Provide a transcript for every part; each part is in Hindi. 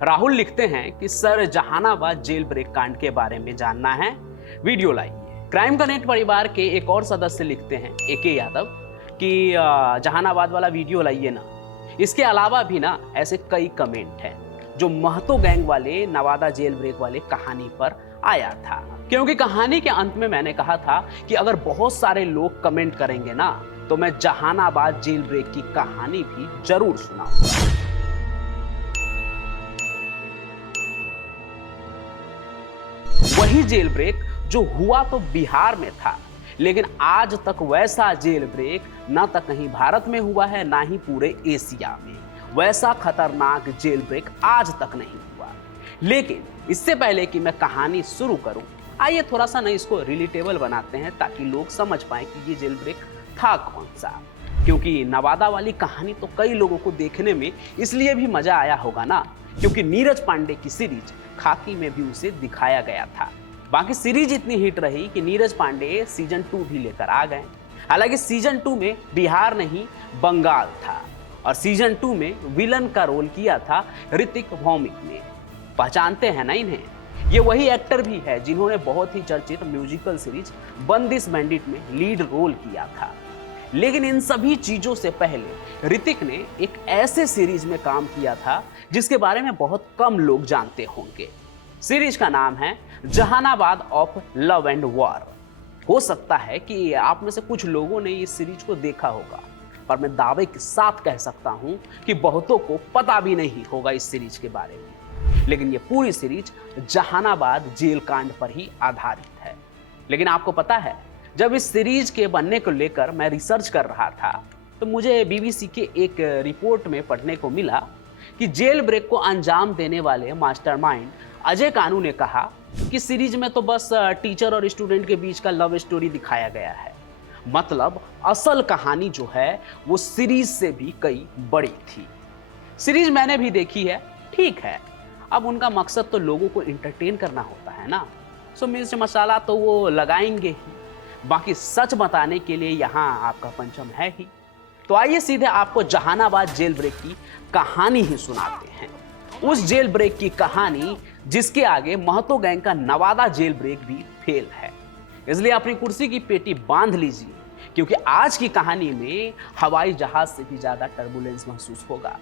राहुल लिखते हैं कि सर जहानाबाद जेल ब्रेक कांड के बारे में जानना है, वीडियो लाइए। क्राइम कनेक्ट परिवार के एक और सदस्य लिखते हैं, AK यादव, कि जहानाबाद वाला वीडियो लाइए ना। इसके अलावा भी ना ऐसे कई कमेंट हैं जो महतो गैंग वाले नवादा जेल ब्रेक वाले कहानी पर आया था, क्योंकि कहानी के अंत में मैंने कहा था कि अगर बहुत सारे लोग कमेंट करेंगे ना तो मैं जहानाबाद जेल ब्रेक की कहानी भी जरूर सुनाऊंगा। वही जेल ब्रेक जो हुआ तो बिहार में था, लेकिन आज तक वैसा जेल ब्रेक ना तो कहीं भारत में हुआ है ना ही पूरे एशिया में। वैसा खतरनाक जेल ब्रेक आज तक नहीं हुआ। लेकिन इससे पहले कि मैं कहानी शुरू करूं, आइए थोड़ा सा ना इसको रिलेटेबल बनाते हैं ताकि लोग समझ पाए कि ये जेल ब्रेक था कौन सा। क्योंकि नवादा वाली कहानी तो कई लोगों को देखने में इसलिए भी मजा आया होगा ना, क्योंकि नीरज पांडे की सीरीज खाकी में भी उसे दिखाया गया था। बाकी सीरीज इतनी हिट रही कि नीरज पांडे सीजन 2 भी लेकर आ गए। हालांकि सीजन 2 में बिहार नहीं बंगाल था और सीजन 2 में विलन का रोल किया था ऋतिक भौमिक ने। पहचानते हैं ना इन्हें? ये वही एक्टर भी है जिन्होंने बहुत ही चर्चित म्यूजिकल सीरीज बंदिश बैंडिट में लीड रोल किया था। लेकिन इन सभी चीजों से पहले ऋतिक ने एक ऐसे सीरीज में काम किया था जिसके बारे में बहुत कम लोग जानते होंगे। सीरीज का नाम है Jehanabad of love and war. हो सकता है कि आप में से कुछ लोगों ने इस सीरीज को देखा होगा, पर मैं दावे के साथ कह सकता हूं कि बहुतों को पता भी नहीं होगा इस सीरीज के बारे में। लेकिन ये पूरी सीरीज जहानाबाद जेल कांड पर ही आधारित है। लेकिन आपको पता है, जब इस सीरीज के बनने को लेकर मैं रिसर्च कर रहा था तो मुझे BBC के एक रिपोर्ट में पढ़ने को मिला कि जेल ब्रेक को अंजाम देने वाले मास्टरमाइंड अजय कानू ने कहा कि सीरीज में तो बस टीचर और स्टूडेंट के बीच का लव स्टोरी दिखाया गया है। मतलब असल कहानी जो है वो सीरीज से भी कई बड़ी थी। सीरीज मैंने भी देखी है, ठीक है। अब उनका मकसद तो लोगों को एंटरटेन करना होता है ना, सो मिर्च मसाला तो वो लगाएंगे ही। बाकी सच बताने के लिए यहाँ आपका पंचम है ही। तो आइए सीधे आपको जहानाबाद जेल ब्रेक की कहानी ही सुनाते हैं। उस जेल ब्रेक की कहानी जिसके आगे महतो गैंग का नवादा जेल ब्रेक भी फेल है। इसलिए अपनी कुर्सी की पेटी बांध लीजिए, क्योंकि आज की कहानी में हवाई जहाज से भी ज्यादा टर्बुलेंस महसूस होगा।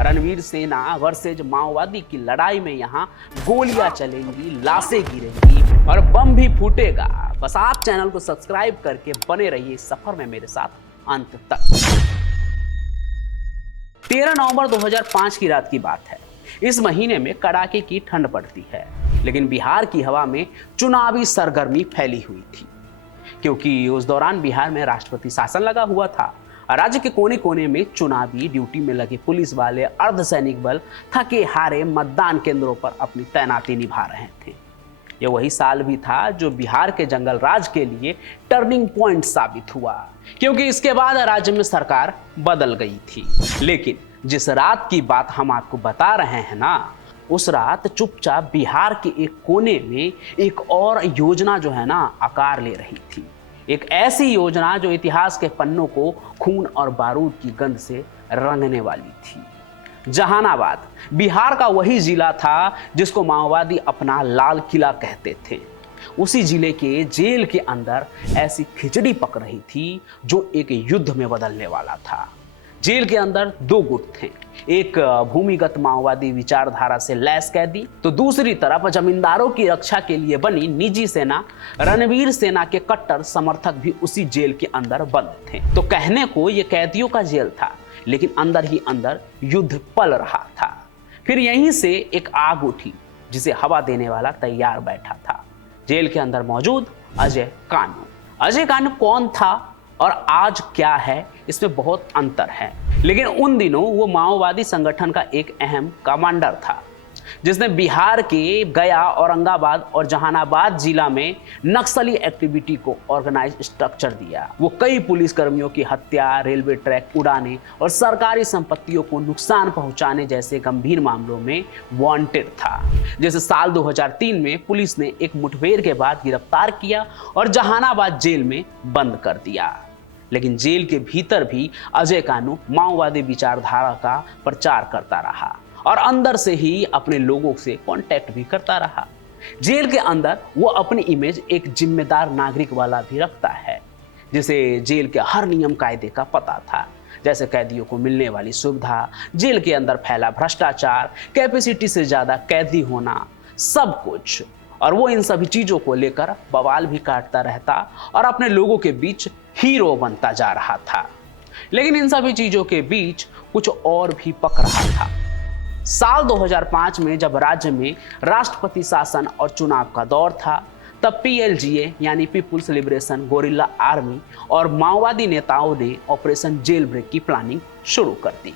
रणवीर सेना वर्सेज माओवादी की लड़ाई में यहाँ गोलियां चलेंगी, लाशें गिरेंगी और बम भी फूटेगा। बस आप चैनल को सब्सक्राइब करके बने रहिए इस सफर में मेरे साथ अंत तक। 13 नवंबर 2005 की रात की बात है। इस महीने में कड़ाके की ठंड पड़ती है, लेकिन बिहार की हवा में चुनावी सरगर्मी फैली हुई थी, क्योंकि उस दौरान बिहार में राष्ट्रपति शासन लगा हुआ था। राज्य के कोने कोने में चुनावी ड्यूटी में लगे पुलिस वाले अर्धसैनिक बल थके हारे मतदान केंद्रों पर अपनी तैनाती निभा रहे थे। यह वही साल भी था जो बिहार के जंगल राज के लिए टर्निंग पॉइंट साबित हुआ, क्योंकि इसके बाद राज्य में सरकार बदल गई थी। लेकिन जिस रात की बात हम आपको बता रहे हैं ना, उस रात चुपचाप बिहार के एक कोने में एक और योजना जो है ना आकार ले रही थी। एक ऐसी योजना जो इतिहास के पन्नों को खून और बारूद की गंध से रंगने वाली थी। जहानाबाद बिहार का वही जिला था जिसको माओवादी अपना लाल किला कहते थे। उसी जिले के जेल के अंदर ऐसी खिचड़ी पक रही थी जो एक युद्ध में बदलने वाला था। जेल के अंदर दो गुट थे, एक भूमिगत माओवादी विचारधारा से लैस कैदी, तो दूसरी तरफ जमींदारों की रक्षा के लिए बनी निजी सेना रणवीर सेना के कट्टर समर्थक भी उसी जेल के अंदर बंद थे। तो कहने को ये कैदियों का जेल था, लेकिन अंदर ही अंदर युद्ध पल रहा था। फिर यहीं से एक आग उठी जिसे हवा देने वाला तैयार बैठा था। जेल के अंदर मौजूद अजय कानू। अजय कानू कौन था और आज क्या है, इसमें बहुत अंतर है। लेकिन उन दिनों वो माओवादी संगठन का एक अहम कमांडर था, जिसने बिहार के गया, औरंगाबाद और जहानाबाद जिला में नक्सली एक्टिविटी को ऑर्गेनाइज स्ट्रक्चर दिया। वो कई पुलिसकर्मियों की हत्या, रेलवे ट्रैक उड़ाने और सरकारी संपत्तियों को नुकसान पहुंचाने जैसे गंभीर मामलों में वांटेड था। जैसे साल 2003 में पुलिस ने एक मुठभेड़ के बाद गिरफ्तार किया और जहानाबाद जेल में बंद कर दिया। लेकिन जेल के भीतर भी अजय कानू माओवादी विचारधारा का प्रचार करता रहा और अंदर से ही अपने लोगों से कांटेक्ट भी करता रहा। जेल के अंदर वो अपनी इमेज एक जिम्मेदार नागरिक वाला भी रखता है, जिसे जेल के हर नियम कायदे का पता था, जैसे कैदियों को मिलने वाली सुविधा, जेल के अंदर फैला भ्रष्टाचार, कैपेसिटी से ज्यादा कैदी होना, सब कुछ। और वो इन सभी चीजों को लेकर बवाल भी काटता रहता और अपने लोगों के बीच हीरो बनता जा रहा था। लेकिन इन सभी चीजों के बीच कुछ और भी पक रहा था। साल 2005 में जब राज्य में राष्ट्रपति शासन और चुनाव का दौर था, तब पीएलजीए यानी पीपुल्स लिबरेशन गोरिल्ला आर्मी और माओवादी नेताओं ने ऑपरेशन जेल ब्रेक की प्लानिंग शुरू कर दी,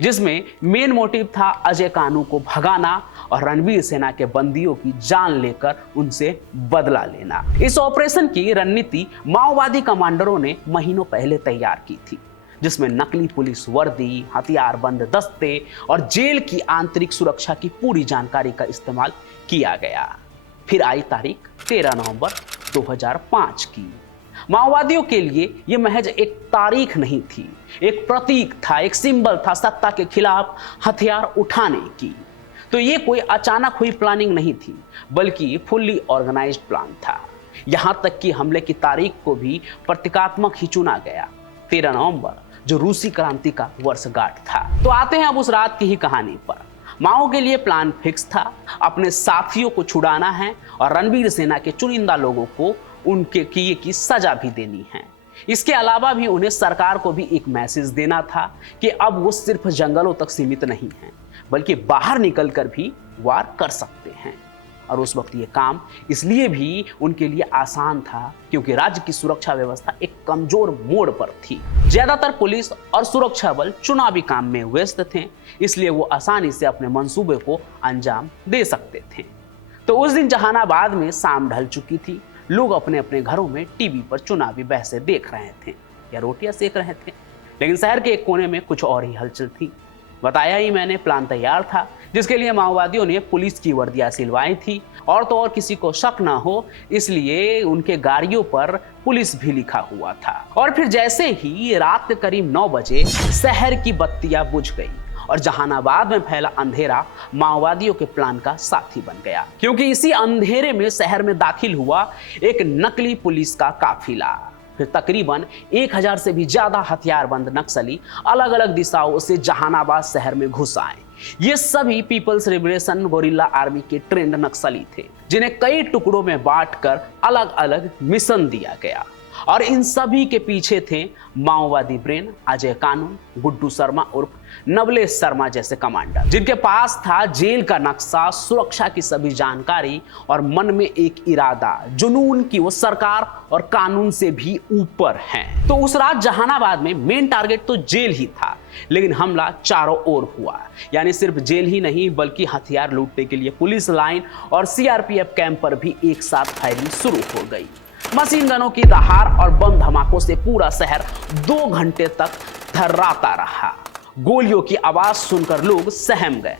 जिसमें मेन मोटिव था अजय कानू को भगाना और रणवीर सेना के बंदियों की जान लेकर उनसे बदला लेना। इस ऑपरेशन की रणनीति माओवादी कमांडरों ने महीनों पहले तैयार की थी, जिसमें नकली पुलिस वर्दी, हथियारबंद दस्ते और जेल की आंतरिक सुरक्षा की पूरी जानकारी का इस्तेमाल किया गया। फिर आई तारीख 13 नवंबर 2005 की। माओवादियों के लिए यह महज एक तारीख नहीं थी, एक प्रतीक था, एक सिंबल था सत्ता के खिलाफ हथियार उठाने की। तो ये कोई अचानक हुई प्लानिंग नहीं थी, बल्कि फुल्ली ऑर्गेनाइज्ड प्लान था। यहां तक कि हमले की तारीख को भी प्रतीकात्मक ही चुना गया, 13 नवंबर, जो रूसी क्रांति का वर्षगांठ था। तो आते हैं अब उस रात की ही कहानी पर। माओ के लिए प्लान फिक्स था, अपने साथियों को छुड़ाना है और रणवीर सेना के चुनिंदा लोगों को उनके किए की सजा भी देनी है। इसके अलावा भी उन्हें सरकार को भी एक मैसेज देना था कि अब वो सिर्फ जंगलों तक सीमित नहीं है, बल्कि बाहर निकलकर भी वार कर सकते हैं। और उस वक्त ये काम इसलिए भी उनके लिए आसान था क्योंकि राज्य की सुरक्षा व्यवस्था एक कमजोर मोड़ पर थी। ज्यादातर पुलिस और सुरक्षा बल चुनावी काम में व्यस्त थे, इसलिए वो आसानी से अपने मंसूबे को अंजाम दे सकते थे। तो उस दिन जहानाबाद में शाम ढल चुकी थी। लोग अपने अपने घरों में टीवी पर चुनावी बहसें देख रहे थे या रोटियां सेक रहे थे, लेकिन शहर के एक कोने में कुछ और ही हलचल थी। बताया ही मैंने, प्लान तैयार था, जिसके लिए माओवादियों ने पुलिस की वर्दियां सिलवाई थी और तो और किसी को शक ना हो इसलिए उनके गाड़ियों पर पुलिस भी लिखा हुआ था। और फिर जैसे ही रात के करीब 9 बजे शहर की बत्तियां बुझ गई और जहानाबाद में फैला अंधेरा माओवादियों के प्लान का साथी बन गया, क्योंकि इसी अंधेरे में शहर में दाखिल हुआ एक नकली पुलिस का काफिला। फिर तकरीबन 1000 से भी ज्यादा हथियारबंद नक्सली अलग अलग दिशाओं से जहानाबाद शहर में घुस आए। ये सभी पीपल्स लिबरेशन गोरिल्ला आर्मी के ट्रेंड नक्सली थे, जिन्हें कई टुकड़ों में बांटकर अलग अलग मिशन दिया गया। और इन सभी के पीछे थे माओवादी ब्रेन अजय कानू, गुड्डू शर्मा उर्फ नवलेश शर्मा जैसे कमांडर, जिनके पास था जेल का नक्शा, सुरक्षा की सभी जानकारी और मन में एक इरादा, जुनून कि वो सरकार और कानून से भी ऊपर हैं। तो उस रात जहानाबाद में मेन टारगेट तो जेल ही था, लेकिन हमला चारों ओर हुआ। यानी सिर्फ जेल ही नहीं बल्कि हथियार लूटने के लिए पुलिस लाइन और सीआरपीएफ कैंप पर भी एक साथ फायरिंग शुरू हो गई। मशीन गनों की दहाड़ और बम धमाकों से पूरा शहर 2 घंटे तक थर्राता रहा। गोलियों की आवाज सुनकर लोग सहम गए,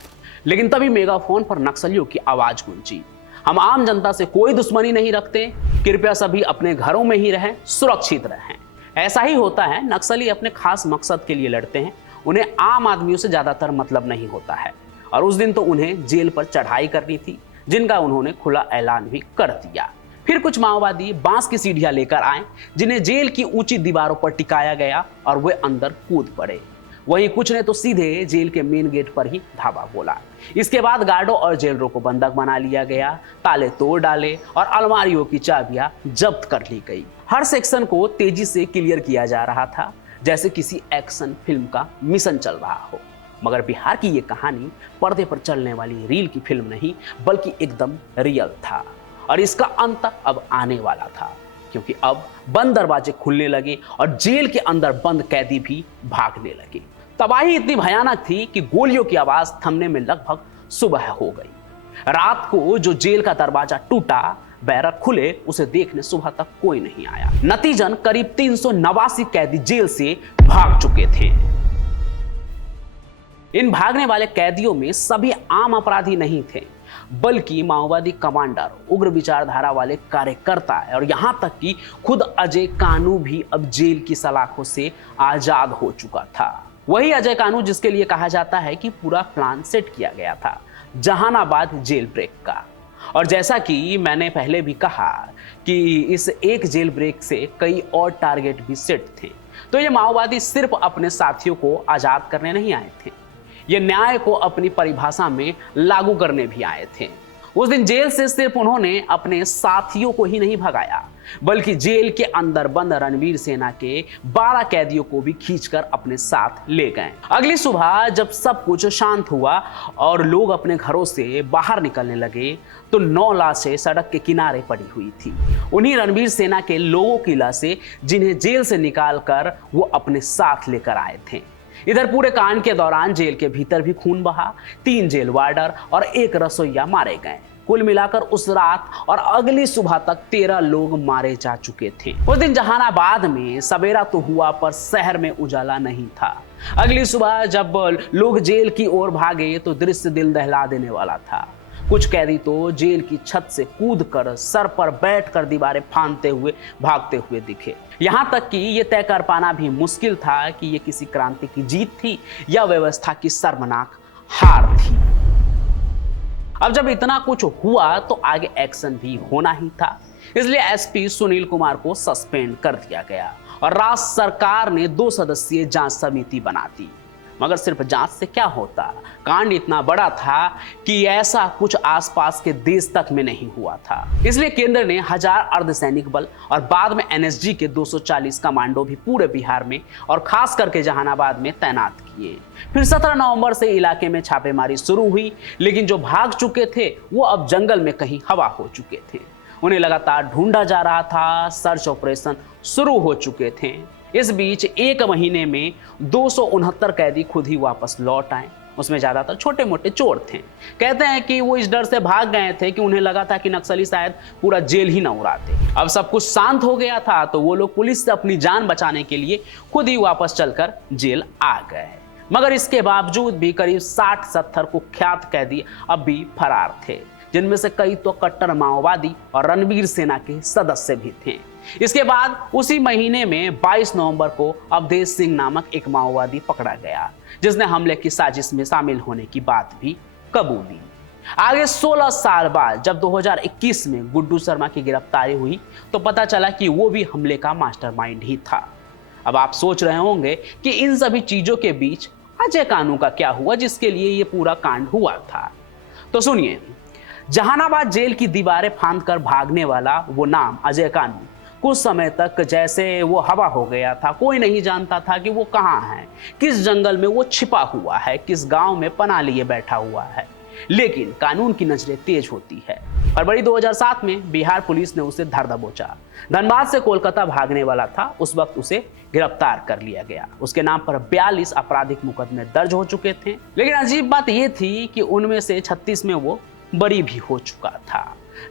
लेकिन तभी मेगाफोन पर नक्सलियों की आवाज गूंजी, हम आम जनता से कोई दुश्मनी नहीं रखते, कृपया सभी अपने घरों में ही रहें, सुरक्षित रहें। ऐसा ही होता है, नक्सली अपने खास मकसद के लिए लड़ते हैं, उन्हें आम आदमियों से ज्यादातर मतलब नहीं होता है। और उस दिन तो उन्हें जेल पर चढ़ाई करनी थी, जिनका उन्होंने खुला ऐलान भी कर दिया। फिर कुछ माओवादी बांस की सीढ़ियां लेकर आए, जिन्हें जेल की ऊंची दीवारों पर टिकाया गया और वे अंदर कूद पड़े। वहीं कुछ ने तो सीधे जेल के मेन गेट पर ही धावा बोला। इसके बाद गार्डों और जेलरों को बंधक बना लिया गया, ताले तोड़ डाले और अलमारियों की चाबियां जब्त कर ली गई। हर सेक्शन को तेजी से क्लियर किया जा रहा था, जैसे किसी एक्शन फिल्म का मिशन चल रहा हो। मगर बिहार की ये कहानी पर्दे पर चलने वाली रील की फिल्म नहीं, बल्कि एकदम रियल था। और इसका अंत अब आने वाला था, क्योंकि अब बंद दरवाजे खुलने लगे और जेल के अंदर बंद कैदी भी भागने लगे। तबाही इतनी भयानक थी कि गोलियों की आवाज थमने में लगभग सुबह हो गई। रात को जो जेल का दरवाजा टूटा, बैरक खुले, उसे देखने सुबह तक कोई नहीं आया। नतीजन करीब 389 कैदी जेल से भाग चुके थे। इन भागने वाले कैदियों में सभी आम अपराधी नहीं थे, बल्कि माओवादी कमांडर, उग्र विचारधारा वाले कार्यकर्ता और यहां तक कि खुद अजय कानू भी अब जेल की सलाखों से आजाद हो चुका था। वही अजय कानू जिसके लिए कहा जाता है कि पूरा प्लान सेट किया गया था जहानाबाद जेल ब्रेक का। और जैसा कि मैंने पहले भी कहा कि इस एक जेल ब्रेक से कई और टारगेट भी सेट थे। तो ये माओवादी सिर्फ अपने साथियों को आजाद करने नहीं आए थे, ये न्याय को अपनी परिभाषा में लागू करने भी आए थे। उस दिन जेल से सिर्फ उन्होंने अपने साथियों को ही नहीं भगाया, बल्कि जेल के अंदर बंद रणवीर सेना के 12 कैदियों को भी खींचकर अपने साथ ले गए। अगली सुबह जब सब कुछ शांत हुआ और लोग अपने घरों से बाहर निकलने लगे तो 9 लाशें सड़क के किनारे पड़ी हुई थी। उन्हीं रणवीर सेना के लोगों की लाशें जिन्हें जेल से निकालकर वो अपने साथ लेकर आए थे। इधर पूरे कांड के दौरान जेल के भीतर भी खून बहा, 3 जेल वार्डर और 1 रसोइया मारे गए। कुल मिलाकर उस रात और अगली सुबह तक 13 लोग मारे जा चुके थे। उस दिन जहानाबाद में सवेरा तो हुआ पर शहर में उजाला नहीं था। अगली सुबह जब लोग जेल की ओर भागे तो दृश्य दिल दहला देने वाला था। कुछ कैदी तो जेल की छत से कूदकर सर पर बैठकर दीवारें फांदते हुए भागते हुए दिखे। यहां तक कि यह तय कर पाना भी मुश्किल था कि यह किसी क्रांति की जीत थी या व्यवस्था की शर्मनाक हार थी। अब जब इतना कुछ हुआ तो आगे एक्शन भी होना ही था, इसलिए एसपी सुनील कुमार को सस्पेंड कर दिया गया और राज्य सरकार ने 2 सदस्यीय जांच समिति बना दी। मगर सिर्फ जांच से क्या होता, कांड इतना बड़ा था कि ऐसा कुछ आसपास के देश तक में नहीं हुआ था। इसलिए केंद्र ने 1000 अर्धसैनिक बल और बाद में एनएसजी के 240 कमांडो भी पूरे बिहार में और खास करके जहानाबाद में तैनात किए। फिर 17 नवंबर से इलाके में छापेमारी शुरू हुई, लेकिन जो भाग चुके थे वो अब जंगल में कहीं हवा हो चुके थे। उन्हें लगातार ढूंढा जा रहा था, सर्च ऑपरेशन शुरू हो चुके थे। इस बीच 1 महीने में 269 कैदी खुद ही वापस लौट आए। उसमें ज्यादातर छोटे मोटे चोर थे। कहते हैं कि वो इस डर से भाग गए थे कि उन्हें लगा था कि नक्सली शायद पूरा जेल ही न उड़ाते। अब सब कुछ शांत हो गया था तो वो लोग पुलिस से अपनी जान बचाने के लिए खुद ही वापस चलकर जेल आ गए। मगर इसके बावजूद भी करीब 60-70 कुख्यात कैदी अब भी फरार थे, जिनमें से कई तो कट्टर माओवादी और रणवीर सेना के सदस्य भी थे। इसके बाद उसी महीने में 22 नवंबर को अवधेश सिंह नामक एक माओवादी पकड़ा गया, जिसने हमले की साजिश में शामिल होने की बात भी कबूली। आगे 16 साल बाद जब 2021 में गुड्डू शर्मा की गिरफ्तारी हुई तो पता चला कि वो भी हमले का मास्टरमाइंड ही था। अब आप सोच रहे होंगे कि इन सभी चीजों के बीच अजय कानू का क्या हुआ जिसके लिए ये पूरा कांड हुआ था। तो सुनिए, जहानाबाद जेल की दीवारें फांदकर भागने वाला वो नाम अजय कानू कुछ समय तक जैसे वो हवा हो गया था। कोई नहीं जानता था कि वो कहाँ है, किस जंगल में वो छिपा हुआ है, किस गांव में पनाह लिए बैठा हुआ है। लेकिन कानून की नजरें तेज होती है। फरवरी 2007 में बिहार पुलिस ने उसे धर दबोचा। धनबाद से कोलकाता भागने वाला था, उस वक्त उसे गिरफ्तार कर लिया गया। उसके नाम पर 42 आपराधिक मुकदमे दर्ज हो चुके थे। लेकिन अजीब बात यह थी कि उनमें से 36 में वो बरी भी हो चुका था।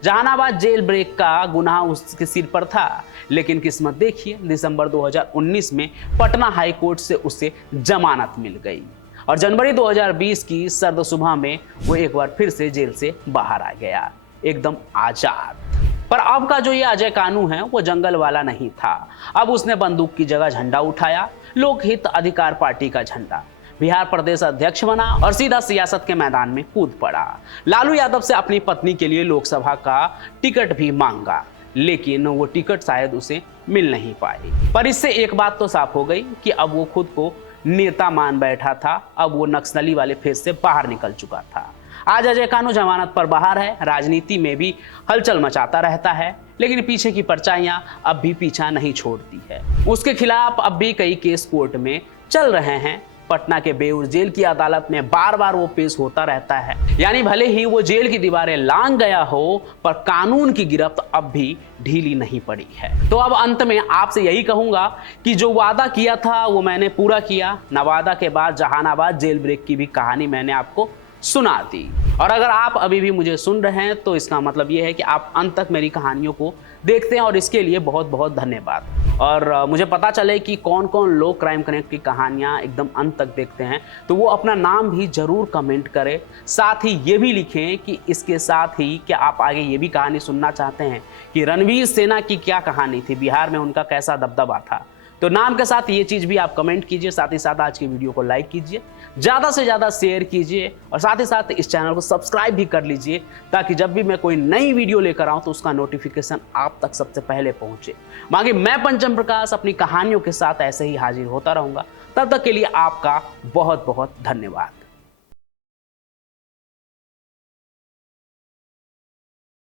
जहानाबाद जेल ब्रेक का गुनाह उसके सिर पर था, लेकिन किस्मत देखिए, दिसंबर 2019 में पटना हाई कोर्ट से उसे जमानत मिल गई और जनवरी 2020 की सर्द सुबह में वो एक बार फिर से जेल से बाहर आ गया, एकदम आजाद। पर अब का जो ये अजय कानू है वो जंगल वाला नहीं था। अब उसने बंदूक की जगह झंडा उठाया, लोकहित अधिकार पार्टी का झंडा। बिहार प्रदेश अध्यक्ष बना और सीधा सियासत के मैदान में कूद पड़ा। लालू यादव से अपनी पत्नी के लिए लोकसभा का टिकट भी मांगा, लेकिन वो टिकट शायद उसे मिल नहीं पाई। पर इससे एक बात तो साफ हो गई कि अब वो खुद को नेता मान बैठा था। अब वो नक्सली वाले फेज से बाहर निकल चुका था। आज अजय कानू जमानत पर बाहर है, राजनीति में भी हलचल मचाता रहता है, लेकिन पीछे की परछाइयां अब भी पीछा नहीं छोड़ती है। उसके खिलाफ अब भी कई केस कोर्ट में चल रहे हैं। पटना के बेऊर जेल की अदालत में बार बार वो पेश होता रहता है। यानी भले ही वो जेल की दीवारें लांघ गया हो, पर कानून की गिरफ्त अब भी ढीली नहीं पड़ी है। तो अब अंत में आपसे यही कहूंगा कि जो वादा किया था वो मैंने पूरा किया। नवादा के बाद जहानाबाद जेल ब्रेक की भी कहानी मैंने आपको सुना दी। और अगर आप अभी भी मुझे सुन रहे हैं तो इसका मतलब ये है कि आप अंत तक मेरी कहानियों को देखते हैं और इसके लिए बहुत बहुत धन्यवाद। और मुझे पता चले कि कौन कौन लोग क्राइम कनेक्ट की कहानियां एकदम अंत तक देखते हैं तो वो अपना नाम भी जरूर कमेंट करें। साथ ही ये भी लिखें कि इसके साथ ही क्या आप आगे ये भी कहानी सुनना चाहते हैं कि रणवीर सेना की क्या कहानी थी, बिहार में उनका कैसा दबदबा था। तो नाम के साथ ये चीज भी आप कमेंट कीजिए, साथ ही साथ आज की वीडियो को लाइक कीजिए, ज्यादा से ज्यादा शेयर कीजिए और साथ ही साथ इस चैनल को सब्सक्राइब भी कर लीजिए, ताकि जब भी मैं कोई नई वीडियो लेकर आऊं तो उसका नोटिफिकेशन आप तक सबसे पहले पहुंचे। बाकी मैं पंचम प्रकाश अपनी कहानियों के साथ ऐसे ही हाजिर होता रहूंगा। तब तक के लिए आपका बहुत बहुत धन्यवाद।